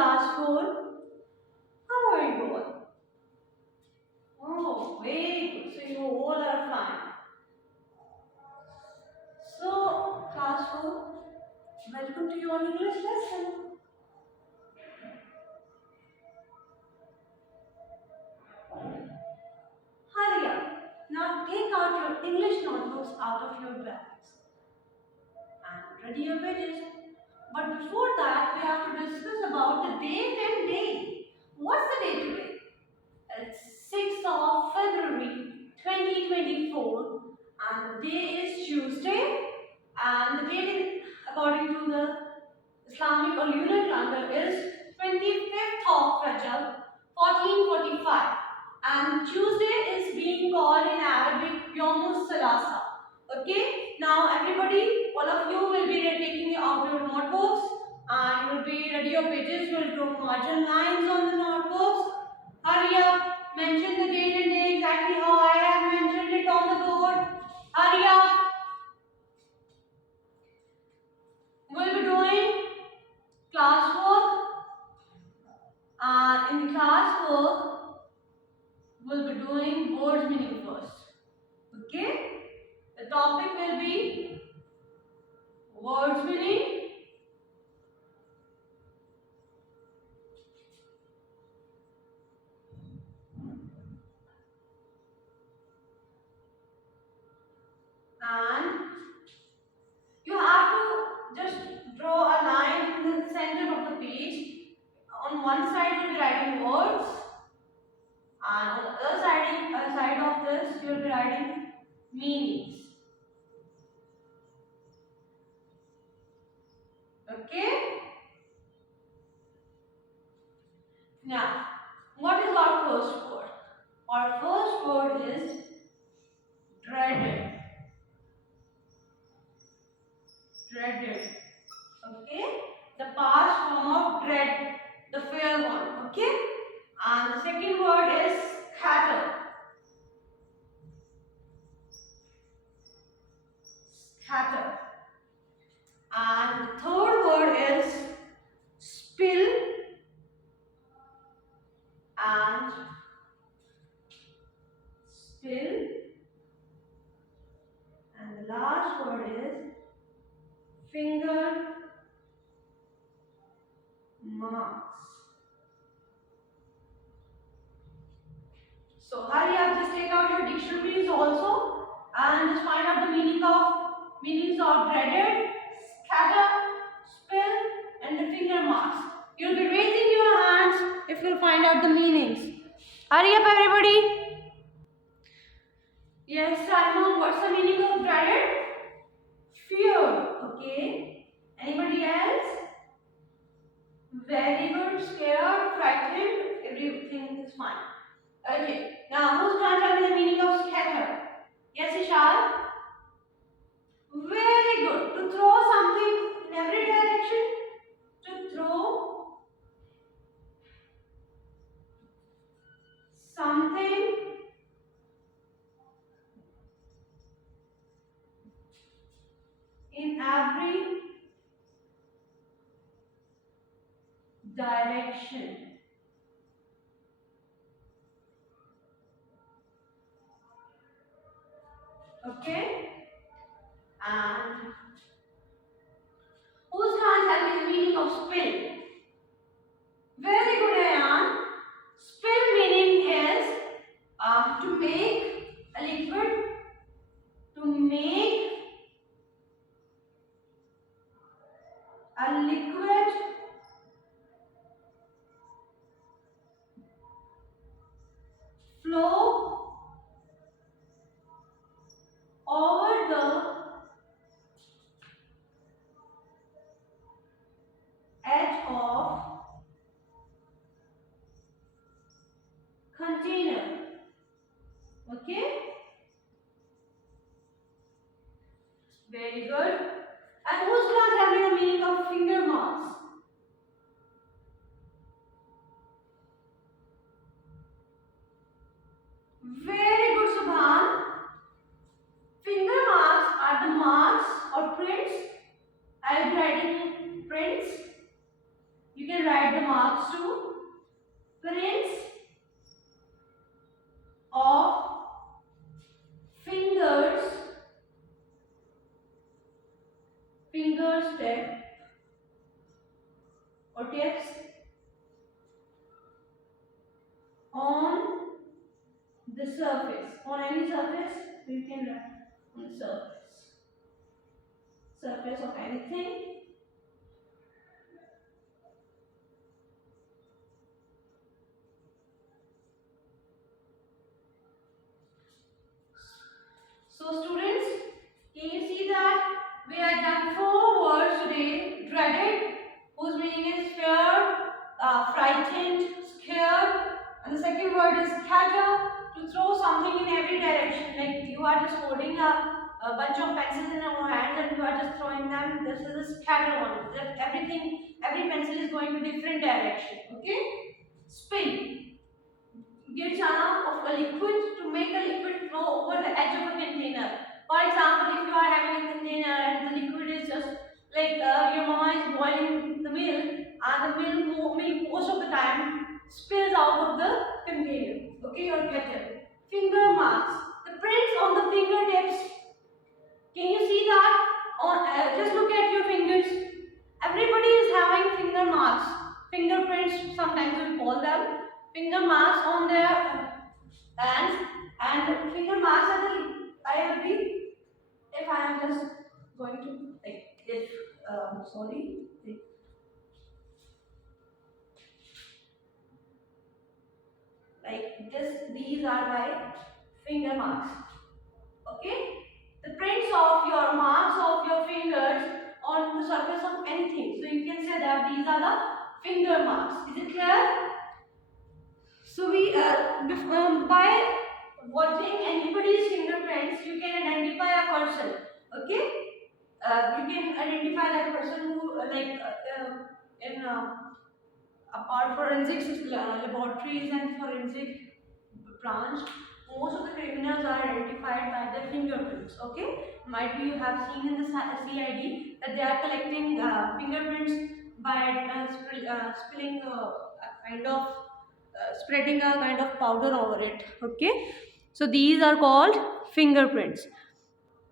class 4. How are you all? Oh, very good. So you all are fine. So, class 4, welcome to your English lesson. Hurry up. Now take out your English notebooks out of your bags and ready your pages. But before that, we have to discuss about the date and day. What's the date today? It's 6th of February 2024 and the day is Tuesday and the date according to the Islamic or lunar calendar is 25th of Rajab 1445 and Tuesday is being called in Arabic Yawmus Salasa. Okay, now everybody, all of you will be taking out your notebooks and will be ready your pages. You will draw margin lines on the notebooks. Hurry up, mention the date and day exactly how I have mentioned it on the board. Hurry up. We'll be doing classwork. In the classwork, we'll be doing words meaning first. Okay? The topic will be words meaning. And you have to just draw a line in the center of the page. On one side, you'll be writing words, and on the other side of this, you'll be writing meanings. Okay? Now, what is our first word? Our first word is dreaded. Dreaded. Okay? The past form of dread, the fear one. Okay? And the second word is scatter. Scatter. And the third word is spill and spill. And the last word is finger marks. So hurry up, just take out your dictionaries also and just find out the meanings of dreaded, scatter, spill and the finger marks. You'll be raising your hands if you'll find out the meanings. Hurry up everybody. Yes, Simon, what's the meaning of dreaded? Fear. Okay. Anybody else? Very good. Scared, frightened, everything is fine. Okay. Now, who's going to tell me the meaning of scatter? Yes, Ishal? Very good. To throw something in every direction. To throw something in every direction. Okay? And who's going to tell me the meaning of spill? Very good, Ayan. Spill meaning is to make a liquid, to make a liquid flow over the edge of container. Okay? Very good. And who's going to tell me the meaning of finger marks? Very good, Subhan. Finger marks are the marks or prints. I'll be writing prints. You can write the marks to prints of fingers, tip or tips on the surface, on any surface. You can write on the surface of anything. So students, can you see that we have done 4 words today? Dreaded, whose meaning is fear, frightened, scared, and the second word is scatter, to throw something in every direction. Like you are just holding a bunch of pencils in your hand and you are just throwing them. This is a scatter one. Every pencil is going to different direction. Okay? Spill. Gira of a liquid to make a liquid flow over the edge of a container. For example, if you are having a container and the liquid is just like your mama is boiling the milk and the milk most of the time spills out of the container, okay, or kettle. Finger marks. The prints on the fingertips. Can you see that? Just look at your fingers. Everybody is having finger marks. Fingerprints, sometimes we call them. Finger marks on their hands, and finger marks are the I will be if I am just going to like this, these are my finger marks. Okay, the prints of your marks of your fingers on the surface of anything. So you can say that these are the finger marks. Is it clear? So we by watching anybody's fingerprints, you can identify a person. Okay, you can identify that person who in apart forensics laboratories and forensic branch. Most of the criminals are identified by their fingerprints. Okay, might be you have seen in the CID that they are collecting fingerprints by spilling a kind of spreading a kind of powder over it. Okay, so these are called fingerprints.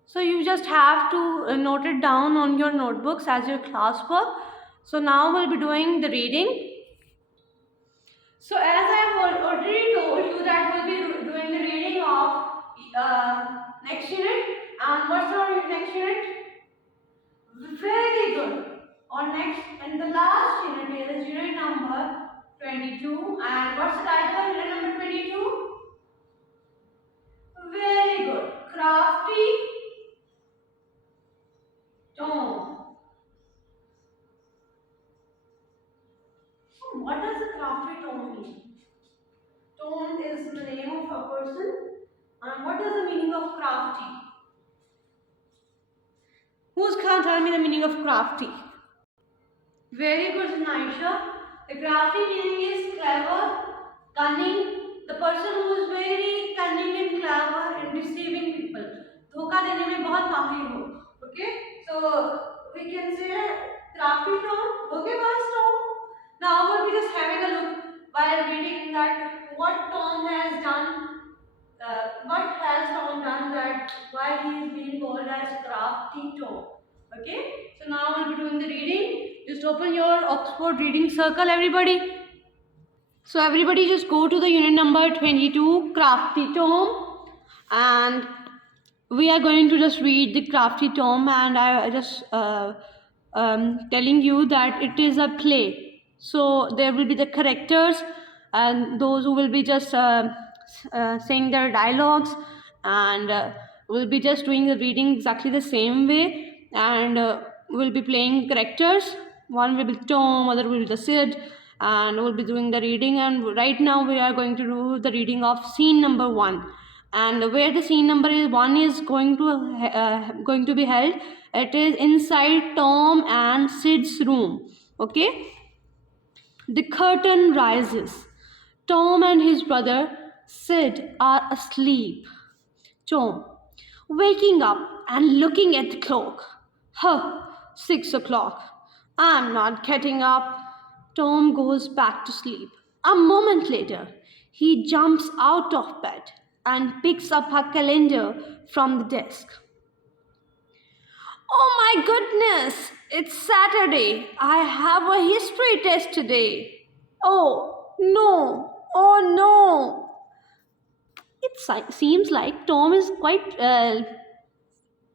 So you just have to note it down on your notebooks as your classwork. So now we'll be doing the reading. So as I have already told you that we'll be doing the reading of next unit. And what's our next unit? Very good. On next and the last unit is unit number 22. And what's the title of unit number 22? Very good. Crafty Tom. What does the crafty Tom mean? Tom is the name of a person. And what is the meaning of crafty? Who's can tell me the meaning of crafty? Very good, Naisha. The crafty meaning is clever, cunning. The person who is very cunning and clever in deceiving people. धोखा देने में बहुत माहिर हो. Okay, so we can say crafty Tom. Okay, boss Tom. Now we'll be just having a look while reading that what Tom has done. What has Tom done that why he is being called as crafty Tom. Okay, so now we'll be doing the reading. Just open your Oxford reading circle, everybody. So everybody just go to the unit number 22, Crafty Tom, and we are going to just read the Crafty Tom, and I just telling you that it is a play. So there will be the characters and those who will be just saying their dialogues, and we'll be just doing the reading exactly the same way, and we'll be playing characters. One will be Tom, other will be the Sid, and we'll be doing the reading. And right now we are going to do the reading of scene number 1, and where the scene number 1 is going to be held, it is inside Tom and Sid's room. Okay, the curtain rises. Tom and his brother Sid are asleep. Tom, waking up and looking at the clock. 6 o'clock. I'm not getting up. Tom goes back to sleep. A moment later, he jumps out of bed and picks up a calendar from the desk. Oh my goodness, it's Saturday. I have a history test today. Oh no, oh no. It seems like Tom is quite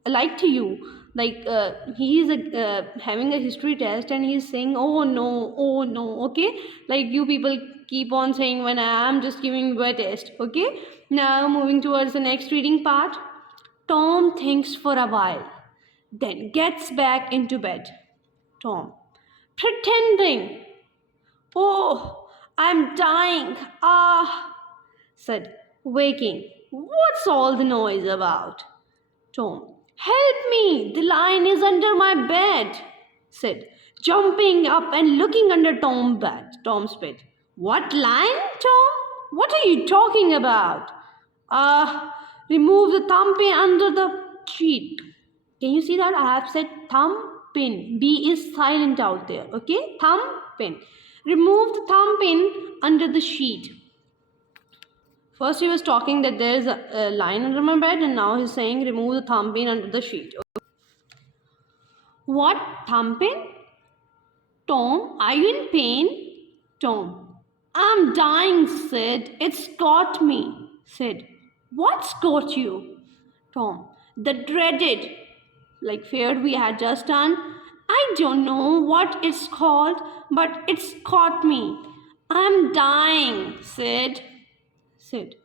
like to you. Like he is having a history test and he's saying, oh no, oh no, okay? Like you people keep on saying when I am just giving you a test, okay? Now moving towards the next reading part. Tom thinks for a while, then gets back into bed. Tom, pretending. Oh, I'm dying. Ah, said, waking. What's all the noise about? Tom, help me! The lion is under my bed, said, jumping up and looking under Tom's bed. What lion, Tom? What are you talking about? Remove the thumb pin under the sheet. Can you see that? I have said thumb pin. B is silent out there. Okay? Thumb pin. Remove the thumb pin under the sheet. First he was talking that there is a line under my bed, and now he's saying remove the thumb pin under the sheet. What thumb pin? Tom, are you in pain? Tom, I'm dying, Sid. It's got me. Sid, what's got you? Tom, the dreaded, like feared we had just done. I don't know what it's called, but it's caught me. I'm dying, Sid. Sid,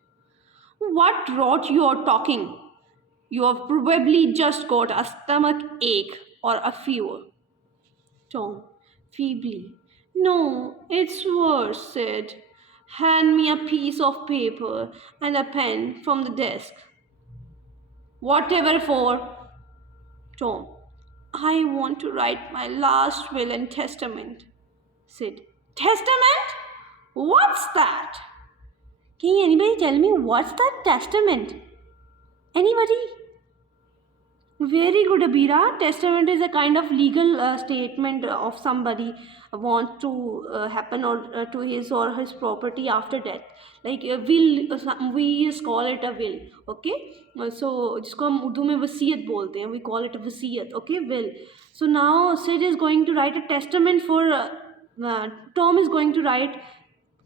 what rot you're talking? You have probably just got a stomach ache or a fever. Tom, feebly. No, it's worse, Sid. Hand me a piece of paper and a pen from the desk. Whatever for? Tom, I want to write my last will and testament. Sid, testament? What's that? Can anybody tell me what's that testament? Anybody? Very good, Abira. Testament is a kind of legal statement of somebody wants to happen or to his or his property after death. Like a will, we just call it a will. Okay, so जिसको हम उर्दू में वसीयत बोलते हैं, we call it a वसीयत. Okay, will. So now Sid is going to write a testament for. Tom is going to write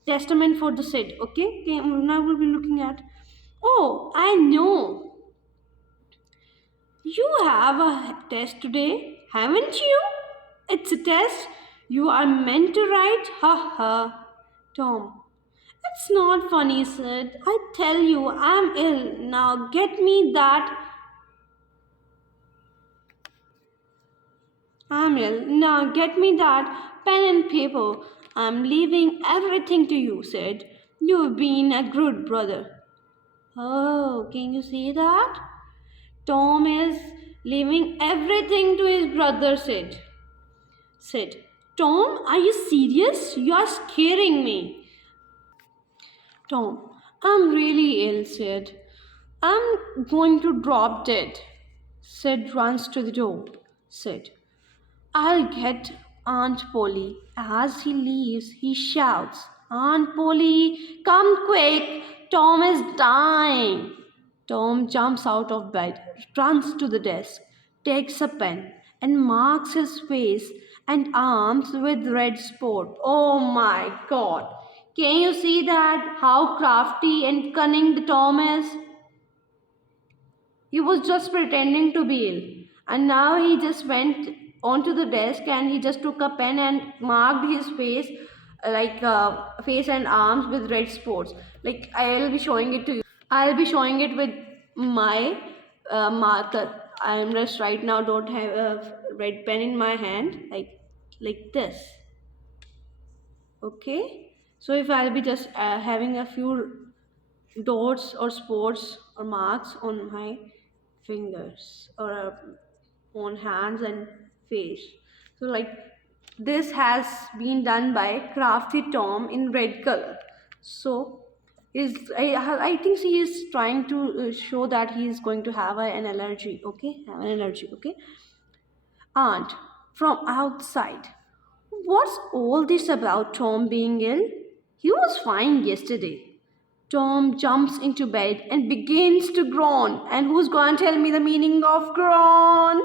testament for the Sid. Okay, now we'll be looking at. Oh, I know. You have a test today, haven't you? It's a test you are meant to write. Ha ha. Tom, it's not funny, Sid. I tell you, I'm ill. Now get me that. I'm ill. Now get me that pen and paper. I'm leaving everything to you, Sid. You've been a good brother. Oh, can you see that? Tom is leaving everything to his brother, Sid. Sid, Tom, are you serious? You are scaring me. Tom, I'm really ill, Sid. I'm going to drop dead. Sid runs to the door. Sid, I'll get Aunt Polly. As he leaves, he shouts, Aunt Polly, come quick. Tom is dying. Tom jumps out of bed, runs to the desk, takes a pen, and marks his face and arms with red spot. Oh my God! Can you see that? How crafty and cunning the Tom is? He was just pretending to be ill, and now he just went onto the desk and he just took a pen and marked his face, face and arms with red spots. Like I'll be showing it to you. I'll be showing it with my marker. I am just right now don't have a red pen in my hand like this. Okay, so if I'll be just having a few dots or spots or marks on my fingers or on hands and face. So like this has been done by Crafty Tom in red color. So I think he is trying to show that he is going to have an allergy. Okay, have an allergy. Okay. Aunt from outside. What's all this about Tom being ill? He was fine yesterday. Tom jumps into bed and begins to groan. And who's going to tell me the meaning of groan?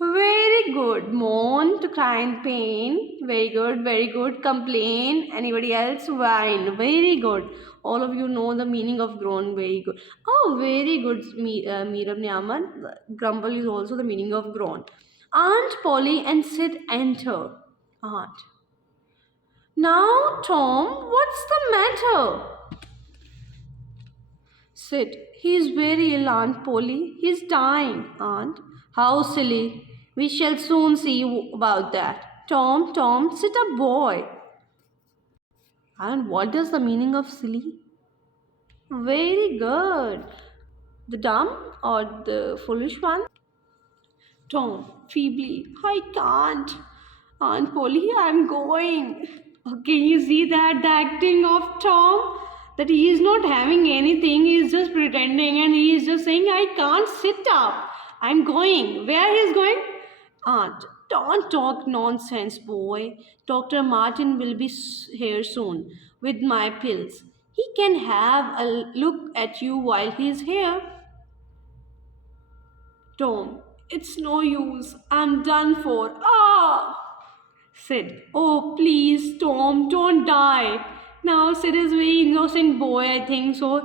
Very good. Moan to cry in pain. Very good, very good. Complain. Anybody else? Whine. Very good. All of you know the meaning of groan. Very good. Oh, very good, Meeram Nyaman. Grumble is also the meaning of groan. Aunt Polly and Sid enter. Aunt. Now, Tom, what's the matter? Sid, he's very ill, Aunt Polly. He's dying, Aunt. How silly. We shall soon see about that. Tom, Tom, sit up, boy. And what does the meaning of silly? Very good. The dumb or the foolish one? Tom, feebly, I can't. Aunt Polly, I'm going. Can you see that? The acting of Tom? That he is not having anything, he is just pretending and he is just saying, I can't sit up. I'm going. Where he is going? Aunt, don't talk nonsense, boy. Dr. Martin will be here soon with my pills. He can have a look at you while he is here. Tom, it's no use. I'm done for. Ah! Sid, oh please, Tom, don't die. Now Sid is very innocent boy, I think so.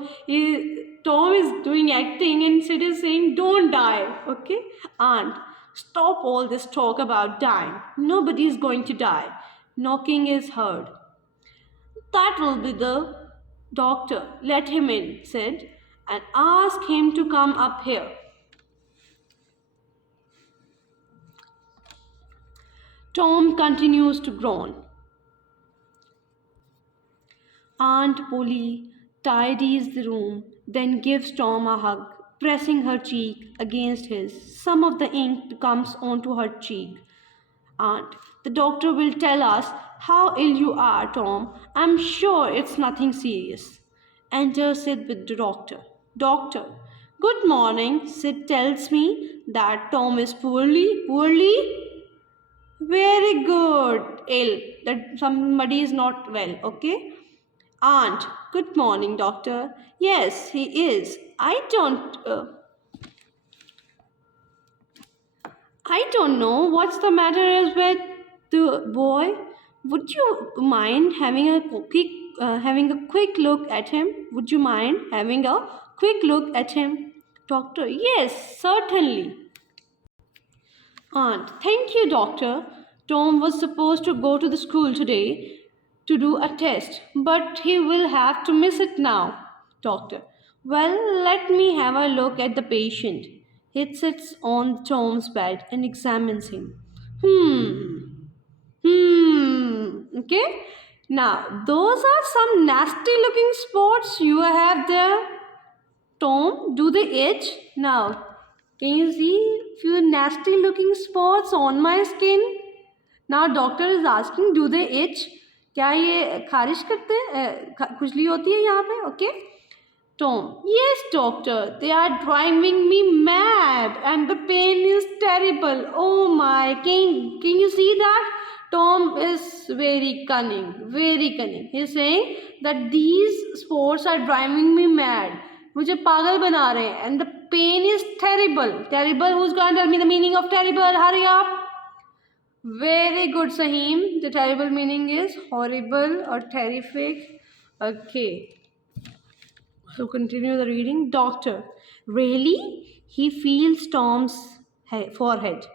Tom is doing acting and Sid is saying, don't die. Okay? Aunt, stop all this talk about dying. Nobody is going to die. Knocking is heard. That will be the doctor. Let him in, Sid, and ask him to come up here. Tom continues to groan. Aunt Polly tidies the room, then gives Tom a hug, pressing her cheek against his. Some of the ink comes onto her cheek. Aunt, the doctor will tell us how ill you are, Tom. I'm sure it's nothing serious. Enter Sid with the doctor. Doctor, good morning. Sid tells me that Tom is poorly. Very good. Ill. That somebody is not well. Okay. Aunt, good morning, doctor. Yes, he is. I don't know what's the matter with the boy. Would you mind having a quick look at him? Would you mind having a quick look at him? Doctor, yes, certainly. Aunt, thank you, doctor. Tom was supposed to go to the school today to do a test, but he will have to miss it now. Doctor, well, let me have a look at the patient. He sits on Tom's bed and examines him. Okay. Now, those are some nasty looking spots you have there. Tom, do they itch? Now, can you see few nasty looking spots on my skin? Now doctor is asking, do they itch? क्या ये खारिश करते हैं खुजली होती है यहाँ पे? Okay. Tom, yes doctor, they are driving me mad and the pain is terrible. Oh my, can you see that? Tom is very cunning, very cunning. He is saying that these sports are driving me mad. मुझे पागल बना रहे हैं and the pain is terrible. Terrible, who's going to tell me the meaning of terrible? Hurry up. Very good, Saheem. The terrible meaning is horrible or terrific. Okay. So continue the reading. Doctor, really? He feels Tom's forehead.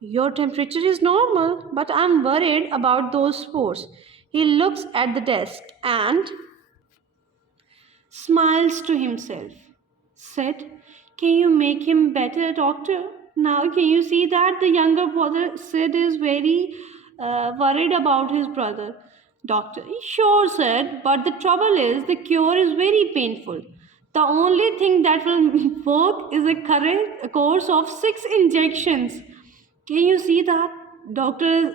Your temperature is normal, but I'm worried about those spores. He looks at the desk and smiles to himself. Said, can you make him better, doctor? Now, can you see that the younger brother, Sid, is very worried about his brother? Doctor, sure, Sid, but the trouble is the cure is very painful. The only thing that will work is a course of 6 injections. Can you see that? Doctor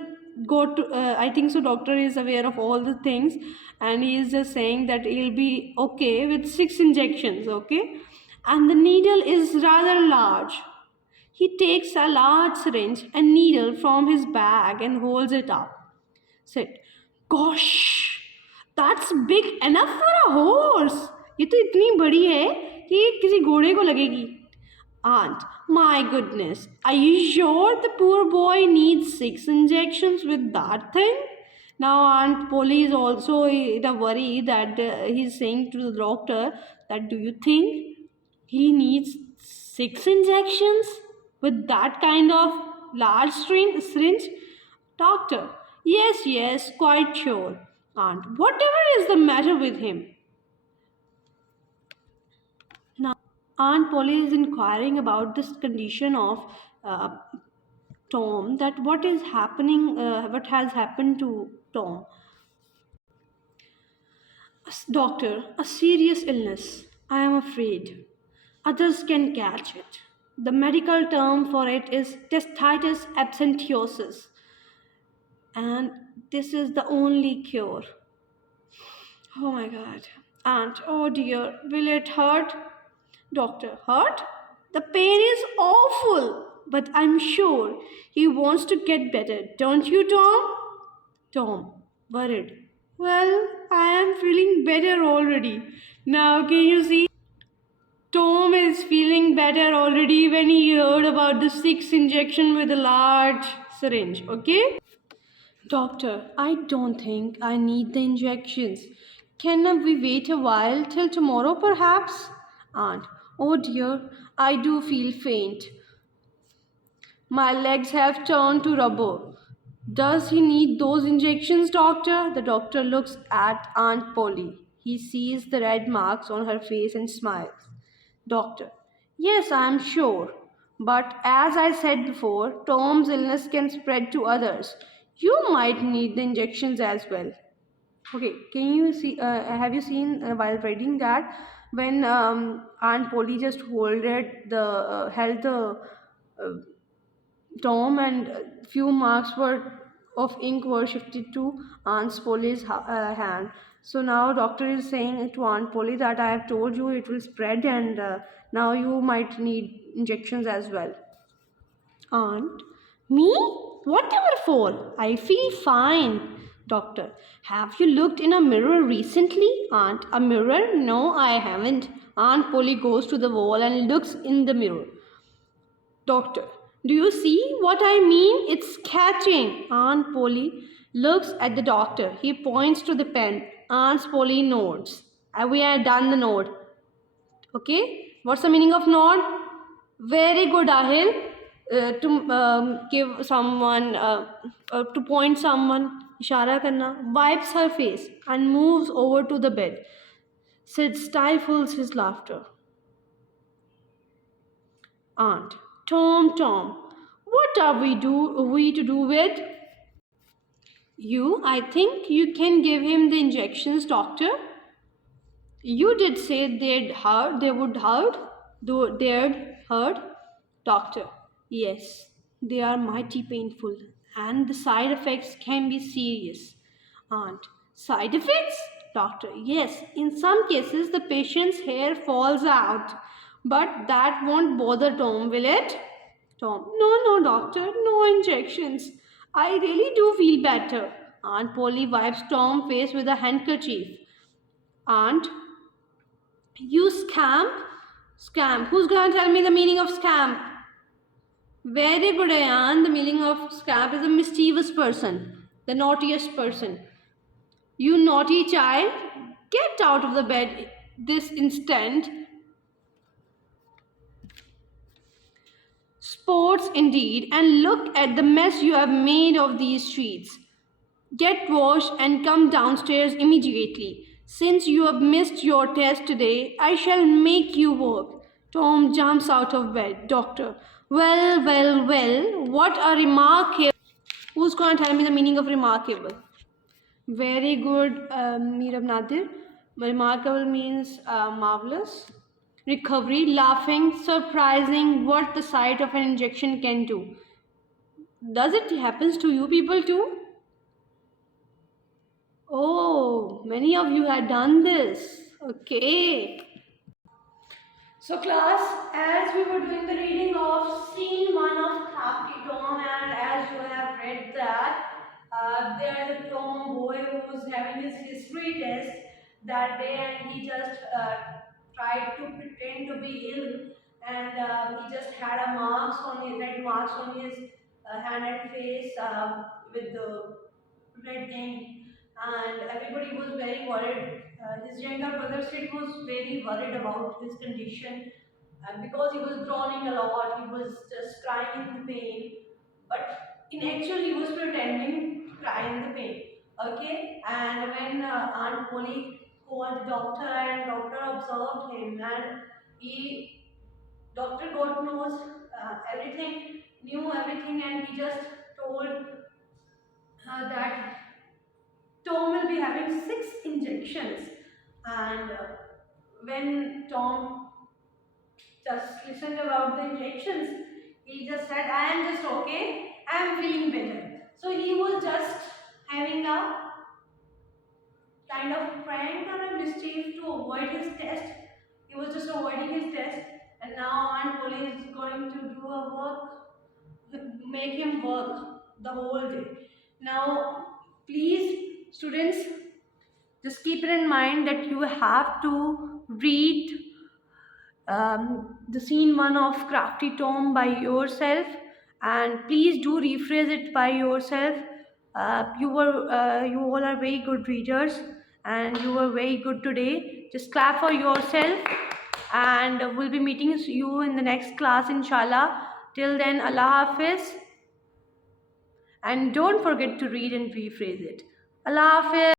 I think so doctor is aware of all the things and he is just saying that he'll be okay with 6 injections, okay? And the needle is rather large. He takes a large syringe and needle from his bag and holds it up. said, Gosh, that's big enough for a horse. ये तो इतनी बड़ी है कि ये किसी घोड़े को लगेगी. Aunt, my goodness, are you sure the poor boy needs 6 injections with that thing? Now Aunt Polly is also in a worry that he's saying to the doctor that do you think he needs 6 injections with that kind of large syringe? Doctor, yes, quite sure. Aunt, whatever is the matter with him? Now, Aunt Polly is inquiring about this condition of uh, Tom, that what is happening, what has happened to Tom. Doctor, a serious illness. I am afraid. Others can catch it. The medical term for it is cystitis absenteosis, and this is the only cure. Oh my god. Aunt, oh dear, will it hurt? Doctor, hurt? The pain is awful, but I'm sure he wants to get better. Don't you, Tom? Tom, worried. Well, I am feeling better already. Now, can you see? Tom is feeling better already when he heard about the 6 injection with a large syringe, okay? Doctor, I don't think I need the injections. Can we wait a while till tomorrow perhaps? Aunt, oh dear, I do feel faint. My legs have turned to rubber. Does he need those injections, doctor? The doctor looks at Aunt Polly. He sees the red marks on her face and smiles. Doctor, yes, I am sure. But as I said before, Tom's illness can spread to others. You might need the injections as well. Okay, can you see? Have you seen while reading that when Aunt Polly just held the uh, Tom and few marks of ink were shifted to Aunt Polly's hand. So now doctor is saying to Aunt Polly that I have told you it will spread and now you might need injections as well. Aunt, me? Whatever for? I feel fine. Doctor, have you looked in a mirror recently? Aunt, a mirror? No, I haven't. Aunt Polly goes to the wall and looks in the mirror. Doctor, do you see what I mean? It's catching. Aunt Polly looks at the doctor. He points to the pen. Aunt Polly nods. We are done the nod. Okay? What's the meaning of nod? Very good, Ahil. To give someone, to point someone, ishara karna, wipes her face and moves over to the bed. Sid stifles his laughter. Aunt, Tom, what are we to do with? You, I think you can give him the injections, doctor. You did say they would hurt, though they'd hurt. Doctor, yes, they are mighty painful and the side effects can be serious. Aunt, side effects? Doctor, yes, in some cases the patient's hair falls out, but that won't bother Tom, will it? Tom, no, doctor, no injections. I really do feel better. Aunt Polly wipes Tom's face with a handkerchief. Aunt, you scamp? Scamp. Who's going to tell me the meaning of scamp? Very good, Ayan. The meaning of scamp is a mischievous person, the naughtiest person. You naughty child, get out of the bed this instant. Sports indeed, and look at the mess you have made of these streets. Get washed and come downstairs immediately. Since you have missed your test today, I shall make you work. Tom jumps out of bed. Doctor, well, what a remarkable. Who's going to tell me the meaning of remarkable? Very good, Meerab Nadir. Remarkable means marvelous. Recovery, laughing, surprising, what the sight of an injection can do. Does it happens to you people too? Oh, many of you had done this. Okay. So class, as we were doing the reading of scene 1 of Crafty Tom, and as you have read that, There's a Tom boy who was having his history test that day, and he just tried to pretend to be ill, and he just had a marks on his red marks on his hand and face with the red ink, and everybody was very worried. His younger brother Sid was very worried about his condition, and because he was groaning a lot, he was just crying in the pain. But in actual, he was pretending to cry in the pain. Okay, and when Aunt Polly called the doctor, and doctor observed him, and he doctor God knows everything, knew everything, and he just told that Tom will be having 6 injections. And when Tom just listened about the injections, he just said, I am just okay, I am feeling better. So he was just having a kind of prank or a mischief to avoid his test. He was just avoiding his test, and now Aunt Polly is going to do a work, make him work the whole day. Now, please, students, just keep it in mind that you have to read the scene one of Crafty Tom by yourself, and please do rephrase it by yourself. You all are very good readers, and you were very good today. Just clap for yourself, and we'll be meeting you in the next class, inshallah. Till then, Allah Hafiz, and don't forget to read and rephrase it. Allah Hafiz.